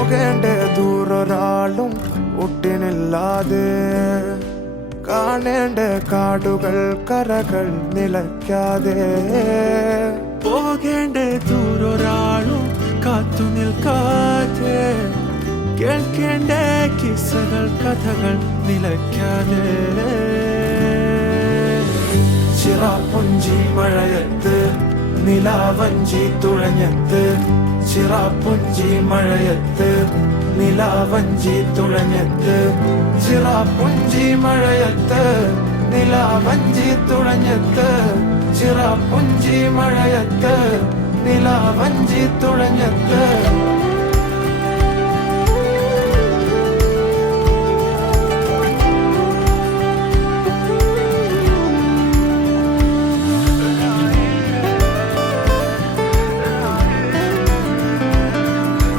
പോകേണ്ട ദൂരൊരാളും ഒട്ടിനില്ലാതെ കാണേണ്ട കാടുകൾ കരകൾ നിലയ്ക്കാതെ പോകേണ്ട ദൂരൊരാളും കാത്തു നിൽക്കാതെ കേൾക്കേണ്ട കിസ്സകൾ കഥകൾ നിലയ്ക്കാതെ ചിറാപ്പുഞ്ചി മഴയത്ത് നിലാവഞ്ചി തുഴഞ്ഞത്ത് ചിറാപ്പുഞ്ചി മഴയത്ത് നിലാവഞ്ചി തുഴഞ്ഞത്ത് ചിറാപ്പുഞ്ചി മഴയത്ത് നിലാവഞ്ചി തുഴഞ്ഞത്ത് ചിറാപ്പുഞ്ചി മഴയത്ത് നിലാവഞ്ചി തുഴഞ്ഞത്ത്